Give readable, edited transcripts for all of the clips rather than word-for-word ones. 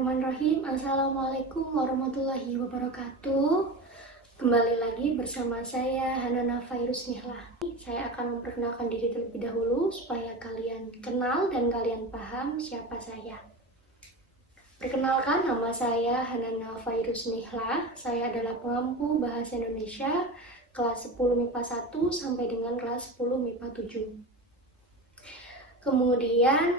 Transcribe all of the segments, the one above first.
Bismillahirrahmanirrahim. Assalamualaikum warahmatullahi wabarakatuh. Kembali lagi bersama saya Hanana Fairuz Nihlah. Saya akan memperkenalkan diri terlebih dahulu supaya kalian kenal dan kalian paham siapa saya. Perkenalkan, nama saya Hanana Fairuz Nihlah. Saya adalah pengampu bahasa Indonesia kelas 10 MIPA 1 sampai dengan kelas 10 MIPA 7. Kemudian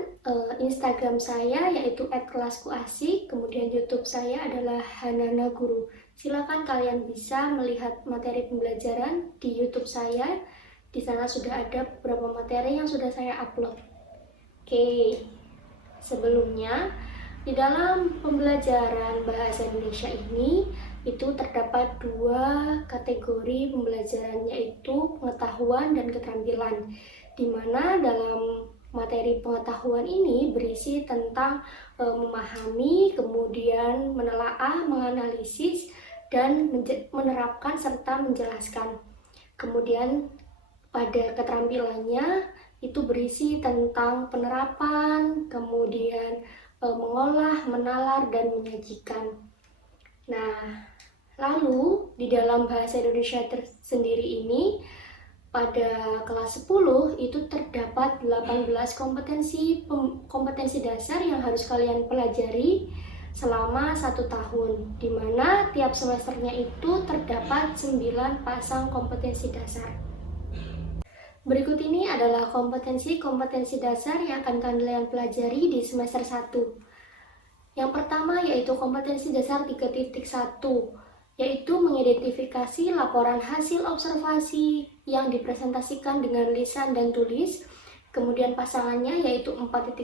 Instagram saya yaitu @kelaskuasik, kemudian YouTube saya adalah Hanana Guru. Silakan kalian bisa melihat materi pembelajaran di YouTube saya. Di sana sudah ada beberapa materi yang sudah saya upload. Oke, sebelumnya di dalam pembelajaran bahasa Indonesia ini itu terdapat dua kategori pembelajaran, yaitu pengetahuan dan keterampilan, di mana dalam materi pengetahuan ini berisi tentang memahami, kemudian menelaah, menganalisis, dan menerapkan serta menjelaskan. Kemudian pada keterampilannya itu berisi tentang penerapan, kemudian mengolah, menalar, dan menyajikan. Nah, lalu di dalam bahasa Indonesia sendiri ini pada kelas 10 itu terdapat 18 kompetensi dasar yang harus kalian pelajari selama 1 tahun, di mana tiap semesternya itu terdapat 9 pasang kompetensi dasar. Berikut ini adalah kompetensi dasar yang akan kalian pelajari di semester 1. Yang pertama yaitu kompetensi dasar 3.1, yaitu mengidentifikasi laporan hasil observasi yang dipresentasikan dengan lisan dan tulis. Kemudian pasangannya yaitu 4.1,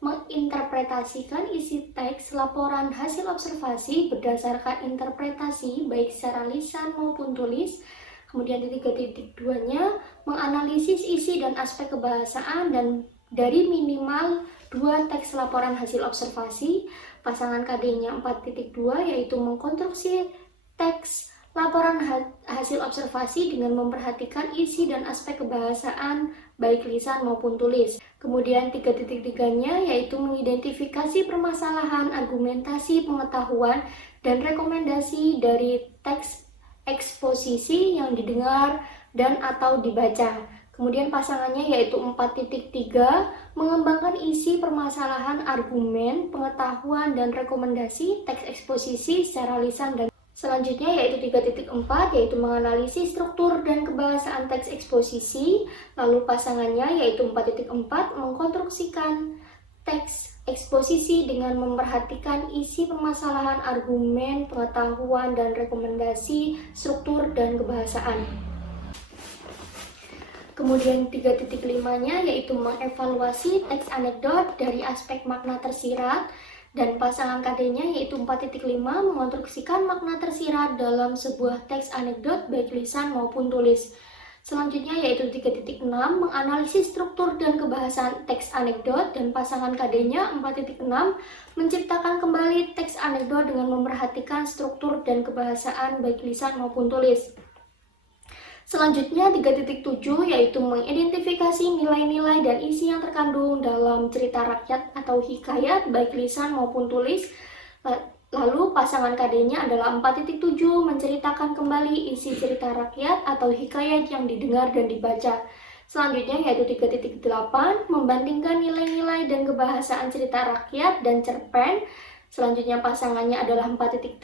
menginterpretasikan isi teks laporan hasil observasi berdasarkan interpretasi baik secara lisan maupun tulis. Kemudian di 3.2-nya menganalisis isi dan aspek kebahasaan dan dari minimal 2 teks laporan hasil observasi. Pasangan KD-nya 4.2 yaitu mengkonstruksi teks laporan hasil observasi dengan memperhatikan isi dan aspek kebahasaan baik lisan maupun tulis. Kemudian 3.3-nya yaitu mengidentifikasi permasalahan, argumentasi, pengetahuan, dan rekomendasi dari teks eksposisi yang didengar dan atau dibaca. Kemudian pasangannya yaitu 4.3, mengembangkan isi permasalahan, argumen, pengetahuan, dan rekomendasi teks eksposisi secara lisan dan selanjutnya yaitu 3.4, yaitu menganalisis struktur dan kebahasaan teks eksposisi. Lalu pasangannya yaitu 4.4, mengkonstruksikan teks eksposisi dengan memperhatikan isi permasalahan, argumen, pengetahuan, dan rekomendasi struktur dan kebahasaan. Kemudian 3.5-nya yaitu mengevaluasi teks anekdot dari aspek makna tersirat, dan pasangan KD-nya yaitu 4.5, mengonstruksikan makna tersirat dalam sebuah teks anekdot baik lisan maupun tulis. Selanjutnya yaitu 3.6, menganalisis struktur dan kebahasaan teks anekdot, dan pasangan KD-nya 4.6, menciptakan kembali teks anekdot dengan memperhatikan struktur dan kebahasaan baik lisan maupun tulis. Selanjutnya 3.7 yaitu mengidentifikasi nilai-nilai dan isi yang terkandung dalam cerita rakyat atau hikayat baik lisan maupun tulis. Lalu pasangan KD-nya adalah 4.7, menceritakan kembali isi cerita rakyat atau hikayat yang didengar dan dibaca. Selanjutnya yaitu 3.8, membandingkan nilai-nilai dan kebahasaan cerita rakyat dan cerpen. Selanjutnya pasangannya adalah 4.8,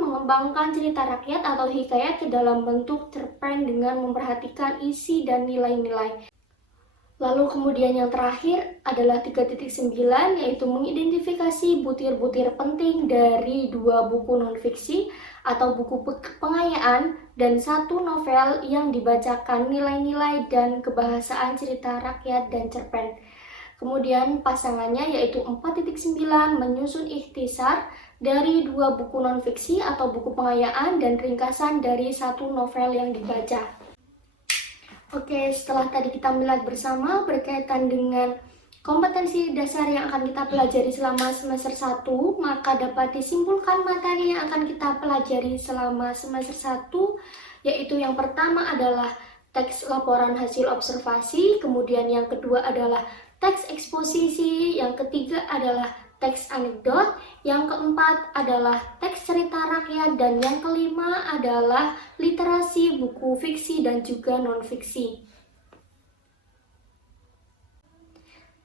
mengembangkan cerita rakyat atau hikayat ke dalam bentuk cerpen dengan memperhatikan isi dan nilai-nilai. Lalu kemudian yang terakhir adalah 3.9, yaitu mengidentifikasi butir-butir penting dari 2 buku non-fiksi atau buku pengayaan dan 1 novel yang dibacakan nilai-nilai dan kebahasaan cerita rakyat dan cerpen. Kemudian pasangannya yaitu 4.9, menyusun ikhtisar dari 2 buku non-fiksi atau buku pengayaan dan ringkasan dari 1 novel yang dibaca. Oke, setelah tadi kita melihat bersama berkaitan dengan kompetensi dasar yang akan kita pelajari selama semester 1, maka dapat disimpulkan materi yang akan kita pelajari selama semester 1, yaitu yang pertama adalah teks laporan hasil observasi, kemudian yang kedua adalah teks eksposisi, yang ketiga adalah teks anekdot, yang keempat adalah teks cerita rakyat, dan yang kelima adalah literasi buku fiksi dan juga non-fiksi.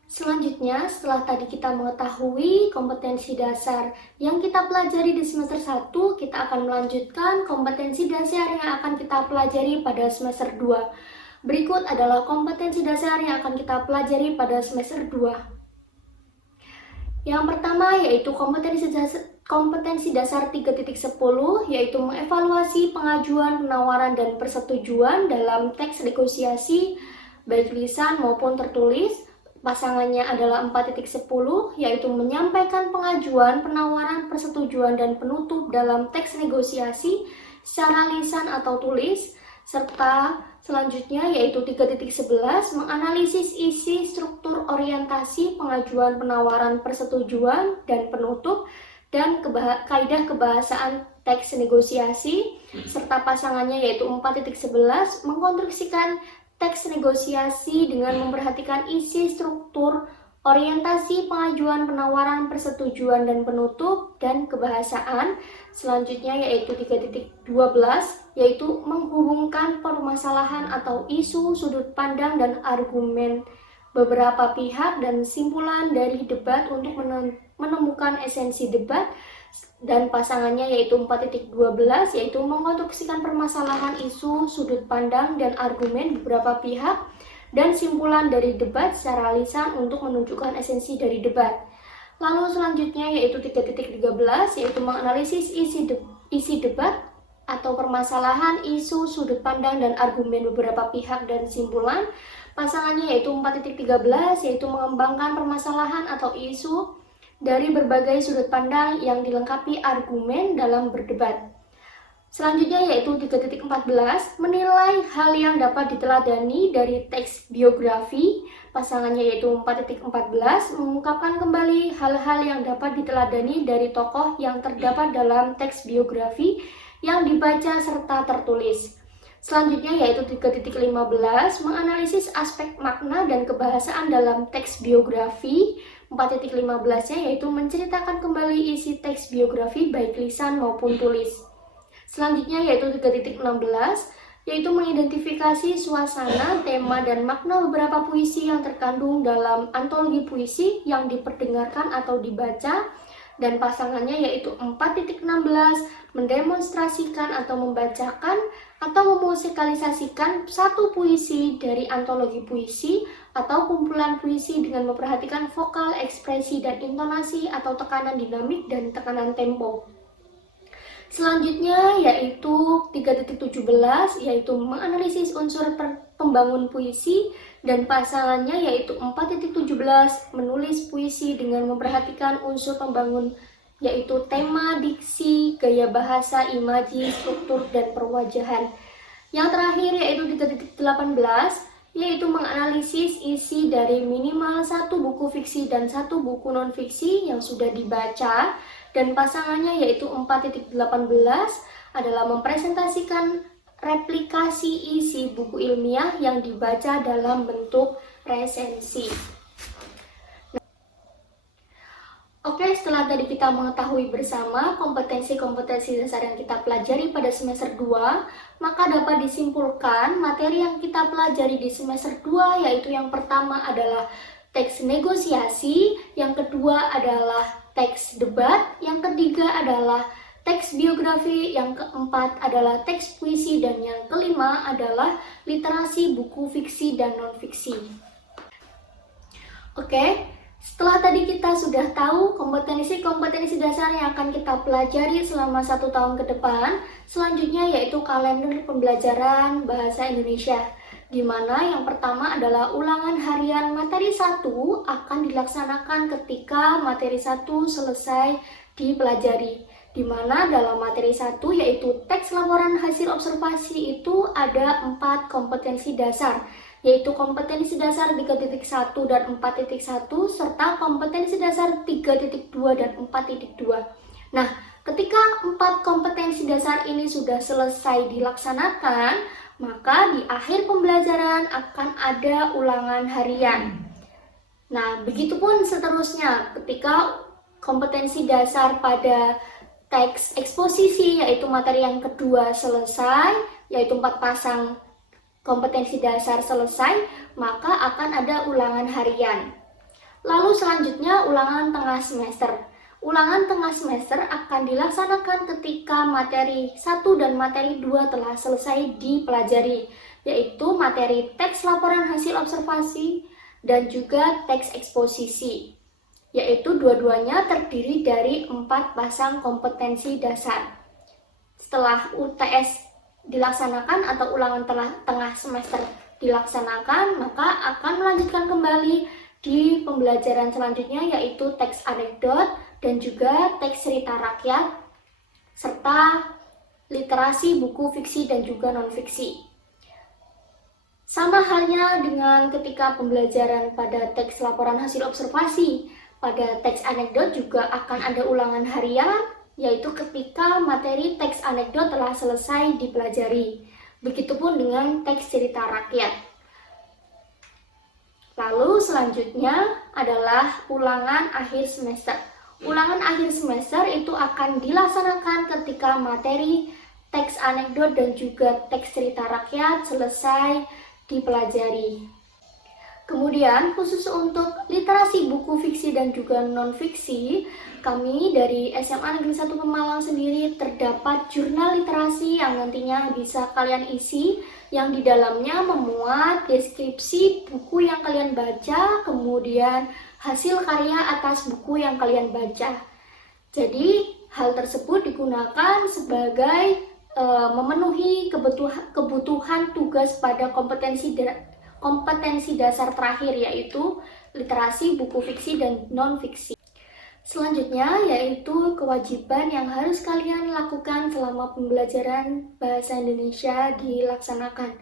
Selanjutnya, setelah tadi kita mengetahui kompetensi dasar yang kita pelajari di semester 1, kita akan melanjutkan kompetensi dasar yang akan kita pelajari pada semester 2. Berikut adalah kompetensi dasar yang akan kita pelajari pada semester 2. Yang pertama yaitu kompetensi dasar 3.10, yaitu mengevaluasi pengajuan, penawaran, dan persetujuan dalam teks negosiasi, baik lisan maupun tertulis. Pasangannya adalah 4.10, yaitu menyampaikan pengajuan, penawaran, persetujuan, dan penutup dalam teks negosiasi secara lisan atau tulis. Serta selanjutnya yaitu 3.11, menganalisis isi, struktur, orientasi, pengajuan, penawaran, persetujuan, dan penutup, dan kaidah kebahasaan teks negosiasi. Serta pasangannya yaitu 4.11, mengkonstruksikan teks negosiasi dengan memperhatikan isi, struktur, orientasi, pengajuan, penawaran, persetujuan, dan penutup, dan kebahasaan. Selanjutnya yaitu 3.12, yaitu menghubungkan permasalahan atau isu, sudut pandang, dan argumen beberapa pihak dan simpulan dari debat untuk menemukan esensi debat. Dan pasangannya yaitu 4.12, yaitu mengkonstruksikan permasalahan isu, sudut pandang, dan argumen beberapa pihak dan simpulan dari debat secara lisan untuk menunjukkan esensi dari debat. Lalu selanjutnya yaitu 3.13, yaitu menganalisis isi debat atau permasalahan isu, sudut pandang, dan argumen beberapa pihak dan simpulan. Pasangannya yaitu 4.13, yaitu mengembangkan permasalahan atau isu dari berbagai sudut pandang yang dilengkapi argumen dalam berdebat. Selanjutnya yaitu 3.14, menilai hal yang dapat diteladani dari teks biografi. Pasangannya yaitu 4.14, mengungkapkan kembali hal-hal yang dapat diteladani dari tokoh yang terdapat dalam teks biografi yang dibaca serta tertulis. Selanjutnya yaitu 3.15, menganalisis aspek makna dan kebahasaan dalam teks biografi. 4.15-nya yaitu menceritakan kembali isi teks biografi baik lisan maupun tulis. Selanjutnya yaitu 3.16, yaitu mengidentifikasi suasana, tema, dan makna beberapa puisi yang terkandung dalam antologi puisi yang diperdengarkan atau dibaca. Dan pasangannya yaitu 4.16, mendemonstrasikan atau membacakan atau memusikalisasikan satu puisi dari antologi puisi atau kumpulan puisi dengan memperhatikan vokal, ekspresi, dan intonasi atau tekanan dinamik dan tekanan tempo. Selanjutnya yaitu 3.17, yaitu menganalisis unsur pembangun puisi, dan pasangannya yaitu 4.17, menulis puisi dengan memperhatikan unsur pembangun yaitu tema, diksi, gaya bahasa, imaji, struktur, dan perwajahan. Yang terakhir yaitu 3.18, yaitu menganalisis isi dari minimal satu buku fiksi dan satu buku non-fiksi yang sudah dibaca. Dan pasangannya yaitu 4.18 adalah mempresentasikan replikasi isi buku ilmiah yang dibaca dalam bentuk resensi. Oke, setelah tadi kita mengetahui bersama kompetensi-kompetensi dasar yang kita pelajari pada semester 2, maka dapat disimpulkan materi yang kita pelajari di semester 2 yaitu yang pertama adalah teks negosiasi, yang kedua adalah teks debat, yang ketiga adalah teks biografi, yang keempat adalah teks puisi, dan yang kelima adalah literasi buku fiksi dan non-fiksi. Oke, setelah tadi kita sudah tahu kompetensi-kompetensi dasar yang akan kita pelajari selama 1 tahun ke depan, selanjutnya yaitu kalender pembelajaran bahasa Indonesia, di mana yang pertama adalah ulangan harian materi 1 akan dilaksanakan ketika materi 1 selesai dipelajari. Di mana dalam materi 1 yaitu teks laporan hasil observasi itu ada 4 kompetensi dasar, yaitu kompetensi dasar 3.1 dan 4.1 serta kompetensi dasar 3.2 dan 4.2. Nah, ketika 4 kompetensi dasar ini sudah selesai dilaksanakan, maka di akhir pembelajaran akan ada ulangan harian. Nah, begitupun seterusnya ketika kompetensi dasar pada teks eksposisi, yaitu materi yang kedua selesai, yaitu 4 pasang kompetensi dasar selesai, maka akan ada ulangan harian. Lalu selanjutnya ulangan tengah semester. Ulangan tengah semester akan dilaksanakan ketika materi 1 dan materi 2 telah selesai dipelajari, yaitu materi teks laporan hasil observasi dan juga teks eksposisi, yaitu dua-duanya terdiri dari 4 pasang kompetensi dasar. Setelah UTS dilaksanakan atau ulangan tengah semester dilaksanakan, maka akan melanjutkan kembali di pembelajaran selanjutnya, yaitu teks anekdot dan juga teks cerita rakyat, serta literasi buku fiksi dan juga non-fiksi. Sama halnya dengan ketika pembelajaran pada teks laporan hasil observasi, pada teks anekdot juga akan ada ulangan harian, yaitu ketika materi teks anekdot telah selesai dipelajari. Begitupun dengan teks cerita rakyat. Lalu selanjutnya adalah ulangan akhir semester. Ulangan akhir semester itu akan dilaksanakan ketika materi teks anekdot dan juga teks cerita rakyat selesai dipelajari. Kemudian khusus untuk literasi buku fiksi dan juga non-fiksi, kami dari SMA Negeri 1 Pemalang sendiri terdapat jurnal literasi yang nantinya bisa kalian isi, yang di dalamnya memuat deskripsi buku yang kalian baca, kemudian hasil karya atas buku yang kalian baca. Jadi hal tersebut digunakan sebagai memenuhi kebutuhan tugas pada kompetensi dasar terakhir, yaitu literasi buku fiksi dan non-fiksi. Selanjutnya yaitu kewajiban yang harus kalian lakukan selama pembelajaran bahasa Indonesia dilaksanakan.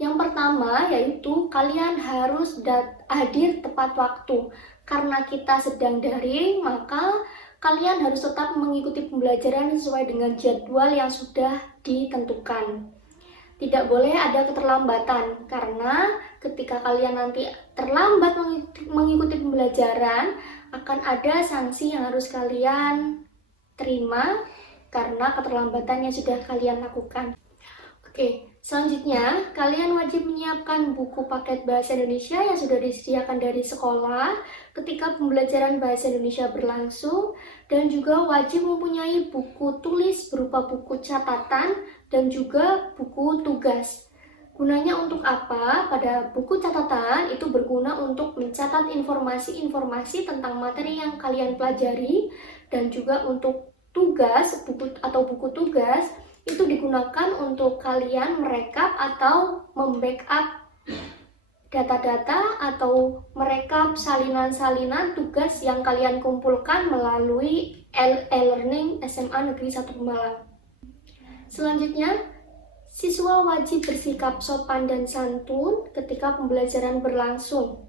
Yang pertama yaitu kalian harus hadir tepat waktu. Karena kita sedang daring, maka kalian harus tetap mengikuti pembelajaran sesuai dengan jadwal yang sudah ditentukan. Tidak boleh ada keterlambatan, karena ketika kalian nanti terlambat mengikuti pembelajaran, akan ada sanksi yang harus kalian terima karena keterlambatan yang sudah kalian lakukan. Oke, selanjutnya kalian wajib menyiapkan buku paket bahasa Indonesia yang sudah disediakan dari sekolah ketika pembelajaran bahasa Indonesia berlangsung, dan juga wajib mempunyai buku tulis berupa buku catatan dan juga buku tugas. Gunanya untuk apa? Pada buku catatan itu berguna untuk mencatat informasi-informasi tentang materi yang kalian pelajari, dan juga untuk tugas buku tugas itu digunakan untuk kalian merekap atau membackup data-data atau merekap salinan-salinan tugas yang kalian kumpulkan melalui e-learning SMA Negeri 1 Pemalang. Selanjutnya, siswa wajib bersikap sopan dan santun ketika pembelajaran berlangsung.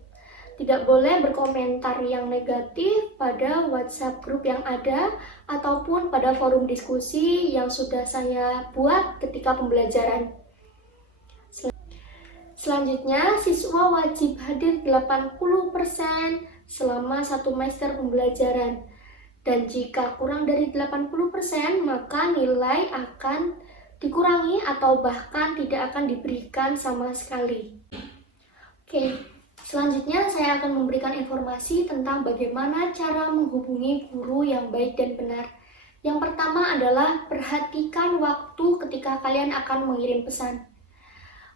Tidak boleh berkomentar yang negatif pada WhatsApp grup yang ada ataupun pada forum diskusi yang sudah saya buat ketika pembelajaran. Selanjutnya, siswa wajib hadir 80% selama 1 semester pembelajaran. Dan jika kurang dari 80%, maka nilai akan dikurangi atau bahkan tidak akan diberikan sama sekali. Oke, selanjutnya saya akan memberikan informasi tentang bagaimana cara menghubungi guru yang baik dan benar. Yang pertama adalah perhatikan waktu ketika kalian akan mengirim pesan.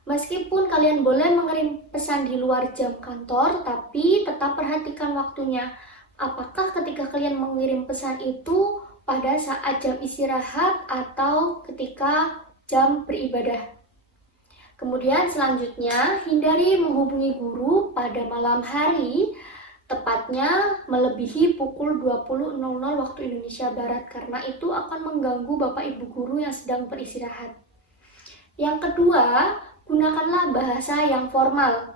Meskipun kalian boleh mengirim pesan di luar jam kantor, tapi tetap perhatikan waktunya. Apakah ketika kalian mengirim pesan itu pada saat jam istirahat atau ketika jam beribadah? Kemudian selanjutnya, hindari menghubungi guru pada malam hari, tepatnya melebihi pukul 20.00 waktu Indonesia Barat, karena itu akan mengganggu Bapak Ibu guru yang sedang beristirahat. Yang kedua, gunakanlah bahasa yang formal.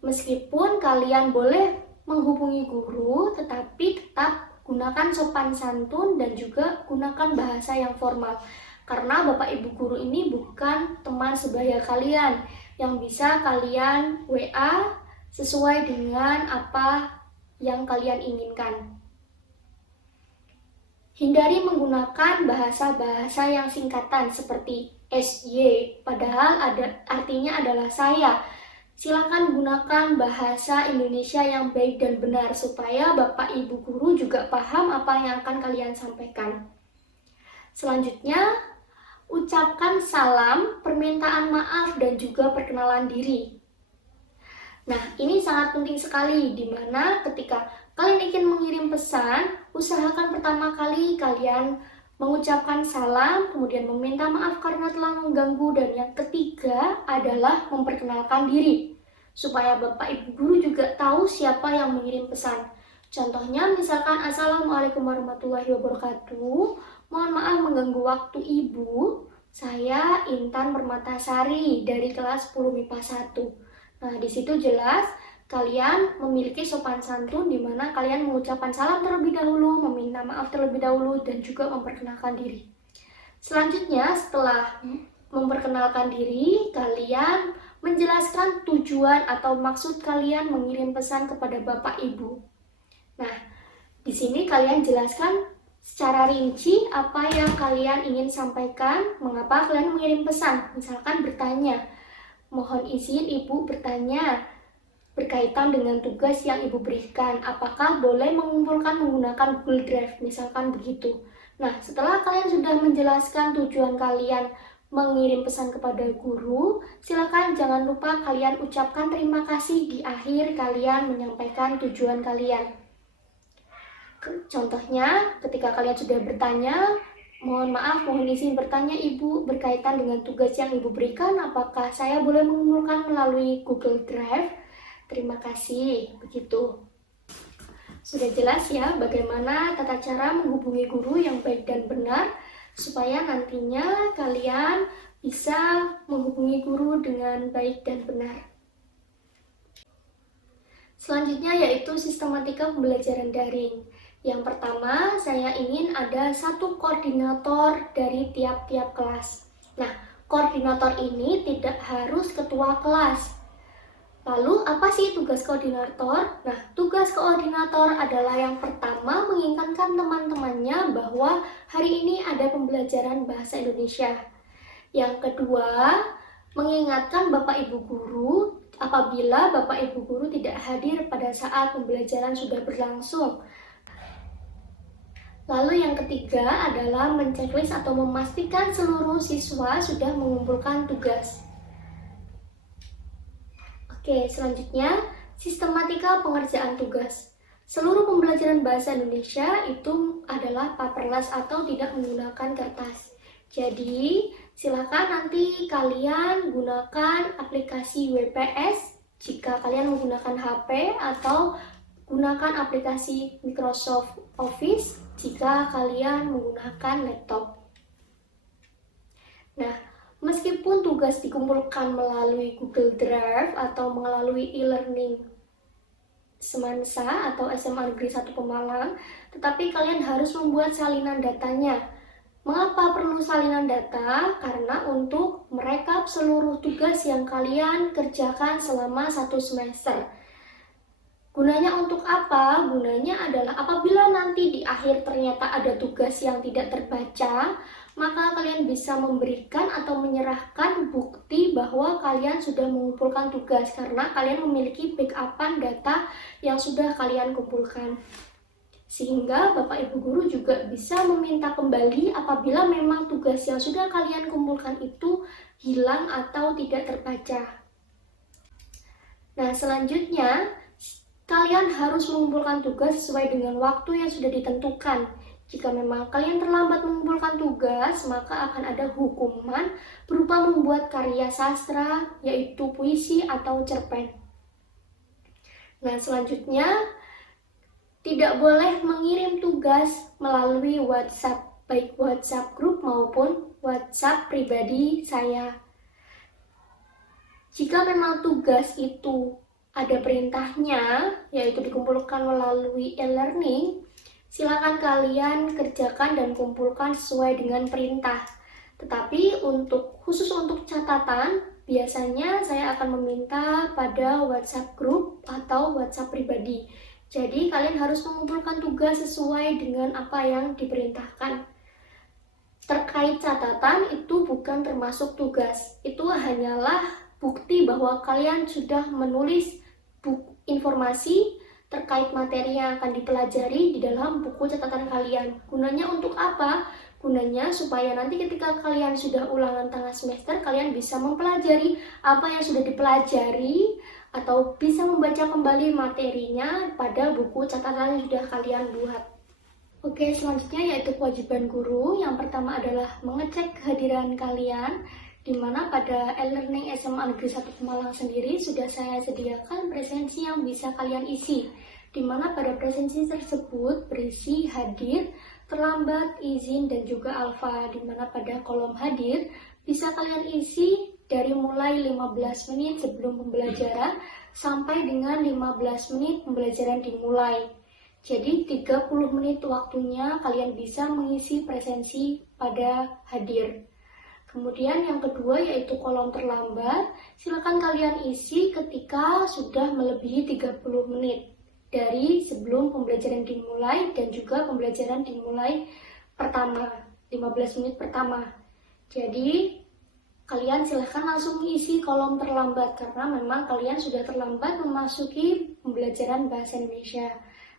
Meskipun kalian boleh menghubungi guru, tetapi tetap gunakan sopan santun dan juga gunakan bahasa yang formal. Karena Bapak Ibu guru ini bukan teman sebaya kalian yang bisa kalian WA sesuai dengan apa yang kalian inginkan. Hindari menggunakan bahasa-bahasa yang singkatan seperti SY, padahal artinya adalah saya. Silakan gunakan bahasa Indonesia yang baik dan benar supaya Bapak Ibu guru juga paham apa yang akan kalian sampaikan. Selanjutnya, ucapkan salam, permintaan maaf, dan juga perkenalan diri. Nah, ini sangat penting sekali, di mana ketika kalian ingin mengirim pesan, usahakan pertama kali kalian mengucapkan salam, kemudian meminta maaf karena telah mengganggu, dan yang ketiga adalah memperkenalkan diri, supaya Bapak Ibu guru juga tahu siapa yang mengirim pesan. Contohnya misalkan, Assalamualaikum warahmatullahi wabarakatuh, mohon maaf mengganggu waktu Ibu, saya Intan Permatasari dari kelas 10 MIPA 1. Nah, di situ jelas kalian memiliki sopan santun, di mana kalian mengucapkan salam terlebih dahulu, meminta maaf terlebih dahulu, dan juga memperkenalkan diri. Selanjutnya, setelah memperkenalkan diri, kalian menjelaskan tujuan atau maksud kalian mengirim pesan kepada Bapak Ibu. Nah, di sini kalian jelaskan secara rinci apa yang kalian ingin sampaikan, mengapa kalian mengirim pesan. Misalkan bertanya, mohon izin Ibu bertanya, berkaitan dengan tugas yang Ibu berikan, apakah boleh mengumpulkan menggunakan Google Drive, misalkan begitu. Nah, setelah kalian sudah menjelaskan tujuan kalian mengirim pesan kepada guru, silakan jangan lupa kalian ucapkan terima kasih di akhir kalian menyampaikan tujuan kalian. Contohnya, ketika kalian sudah bertanya, mohon maaf, mohon izin bertanya Ibu berkaitan dengan tugas yang Ibu berikan, apakah saya boleh mengumpulkan melalui Google Drive? Terima kasih, begitu. Sudah jelas ya bagaimana tata cara menghubungi guru yang baik dan benar, supaya nantinya kalian bisa menghubungi guru dengan baik dan benar. Selanjutnya yaitu sistematika pembelajaran daring. Yang pertama, saya ingin ada satu koordinator dari tiap-tiap kelas. Nah, koordinator ini tidak harus ketua kelas. Lalu, apa sih tugas koordinator? Nah, tugas koordinator adalah yang pertama mengingatkan teman-temannya bahwa hari ini ada pembelajaran bahasa Indonesia. Yang kedua, mengingatkan Bapak Ibu guru apabila Bapak Ibu guru tidak hadir pada saat pembelajaran sudah berlangsung. Lalu yang ketiga adalah menceklis atau memastikan seluruh siswa sudah mengumpulkan tugas. Oke, selanjutnya sistematika pengerjaan tugas. Seluruh pembelajaran bahasa Indonesia itu adalah paperless atau tidak menggunakan kertas. Jadi, silakan nanti kalian gunakan aplikasi WPS jika kalian menggunakan HP, atau gunakan aplikasi Microsoft Office jika kalian menggunakan laptop. Nah, meskipun tugas dikumpulkan melalui Google Drive atau melalui e-learning Semansa atau SMA Negeri 1 Pemalang, tetapi kalian harus membuat salinan datanya. Mengapa perlu salinan data? Karena untuk merekap seluruh tugas yang kalian kerjakan selama 1 semester. Gunanya untuk apa? Gunanya adalah apabila nanti di akhir ternyata ada tugas yang tidak terbaca, maka kalian bisa memberikan atau menyerahkan bukti bahwa kalian sudah mengumpulkan tugas karena kalian memiliki backupan data yang sudah kalian kumpulkan. Sehingga Bapak Ibu guru juga bisa meminta kembali apabila memang tugas yang sudah kalian kumpulkan itu hilang atau tidak terbaca. Nah, selanjutnya kalian harus mengumpulkan tugas sesuai dengan waktu yang sudah ditentukan. Jika memang kalian terlambat mengumpulkan tugas, maka akan ada hukuman berupa membuat karya sastra, yaitu puisi atau cerpen. Nah, selanjutnya, tidak boleh mengirim tugas melalui WhatsApp, baik WhatsApp grup maupun WhatsApp pribadi saya. Jika memang tugas itu ada perintahnya, yaitu dikumpulkan melalui e-learning, silakan kalian kerjakan dan kumpulkan sesuai dengan perintah. Tetapi khusus untuk catatan, biasanya saya akan meminta pada WhatsApp group atau WhatsApp pribadi. Jadi kalian harus mengumpulkan tugas sesuai dengan apa yang diperintahkan. Terkait catatan, itu bukan termasuk tugas. Itu hanyalah bukti bahwa kalian sudah menulis informasi terkait materi yang akan dipelajari di dalam buku catatan kalian. Gunanya untuk apa? Gunanya supaya nanti ketika kalian sudah ulangan tengah semester, kalian bisa mempelajari apa yang sudah dipelajari atau bisa membaca kembali materinya pada buku catatan yang sudah kalian buat. Oke, selanjutnya yaitu kewajiban guru. Yang pertama adalah mengecek kehadiran kalian, di mana pada e-learning SMA Negeri 1 Pemalang sendiri sudah saya sediakan presensi yang bisa kalian isi, di mana pada presensi tersebut berisi hadir, terlambat, izin, dan juga alfa, di mana pada kolom hadir bisa kalian isi dari mulai 15 menit sebelum pembelajaran sampai dengan 15 menit pembelajaran dimulai. Jadi 30 menit waktunya kalian bisa mengisi presensi pada hadir. Kemudian yang kedua yaitu kolom terlambat. Silakan kalian isi ketika sudah melebihi 30 menit dari sebelum pembelajaran dimulai dan juga pembelajaran dimulai pertama, 15 menit pertama. Jadi kalian silahkan langsung isi kolom terlambat karena memang kalian sudah terlambat memasuki pembelajaran bahasa Indonesia.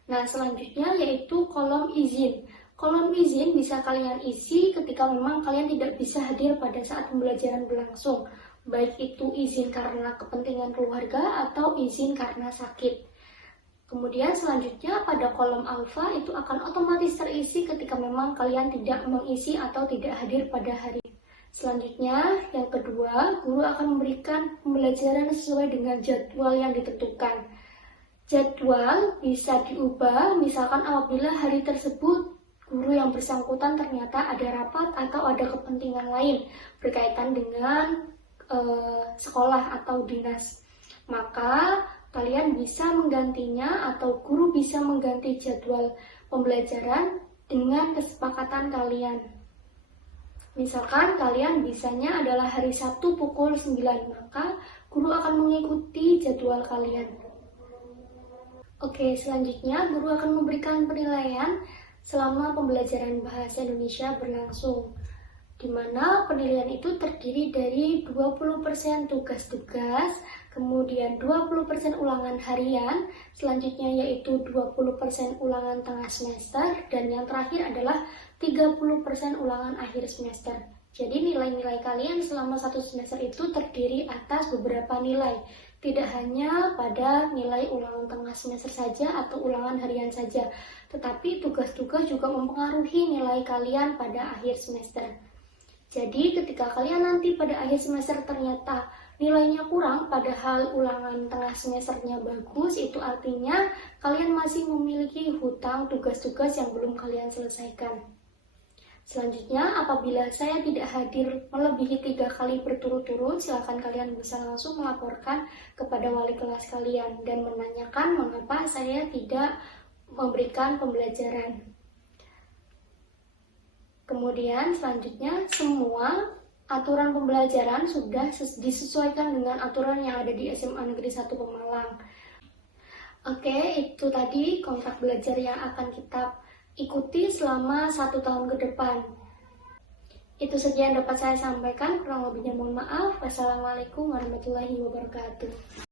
Nah, selanjutnya yaitu kolom izin. Kolom izin bisa kalian isi ketika memang kalian tidak bisa hadir pada saat pembelajaran berlangsung, baik itu izin karena kepentingan keluarga atau izin karena sakit. Kemudian selanjutnya pada kolom alfa itu akan otomatis terisi ketika memang kalian tidak mengisi atau tidak hadir pada hari. Selanjutnya, yang kedua, guru akan memberikan pembelajaran sesuai dengan jadwal yang ditentukan. Jadwal bisa diubah, misalkan apabila hari tersebut guru yang bersangkutan ternyata ada rapat atau ada kepentingan lain berkaitan dengan sekolah atau dinas. Maka kalian bisa menggantinya atau guru bisa mengganti jadwal pembelajaran dengan kesepakatan kalian. Misalkan kalian bisanya adalah hari Sabtu pukul 9, maka guru akan mengikuti jadwal kalian. Oke, selanjutnya guru akan memberikan penilaian selama pembelajaran bahasa Indonesia berlangsung, di mana penilaian itu terdiri dari 20% tugas-tugas, kemudian 20% ulangan harian, selanjutnya yaitu 20% ulangan tengah semester, dan yang terakhir adalah 30% ulangan akhir semester. Jadi nilai-nilai kalian selama satu semester itu terdiri atas beberapa nilai, tidak hanya pada nilai ulangan tengah semester saja atau ulangan harian saja, tetapi tugas-tugas juga mempengaruhi nilai kalian pada akhir semester. Jadi ketika kalian nanti pada akhir semester ternyata nilainya kurang padahal ulangan tengah semesternya bagus, itu artinya kalian masih memiliki hutang tugas-tugas yang belum kalian selesaikan. Selanjutnya, apabila saya tidak hadir melebihi 3 kali berturut-turut, silakan kalian bisa langsung melaporkan kepada wali kelas kalian dan menanyakan mengapa saya tidak memberikan pembelajaran. Kemudian selanjutnya, semua aturan pembelajaran sudah disesuaikan dengan aturan yang ada di SMA Negeri 1 Pemalang. Oke, itu tadi kontrak belajar yang akan kita ikuti selama 1 tahun ke depan. Itu saja yang dapat saya sampaikan, kurang lebihnya mohon maaf. Wassalamualaikum warahmatullahi wabarakatuh.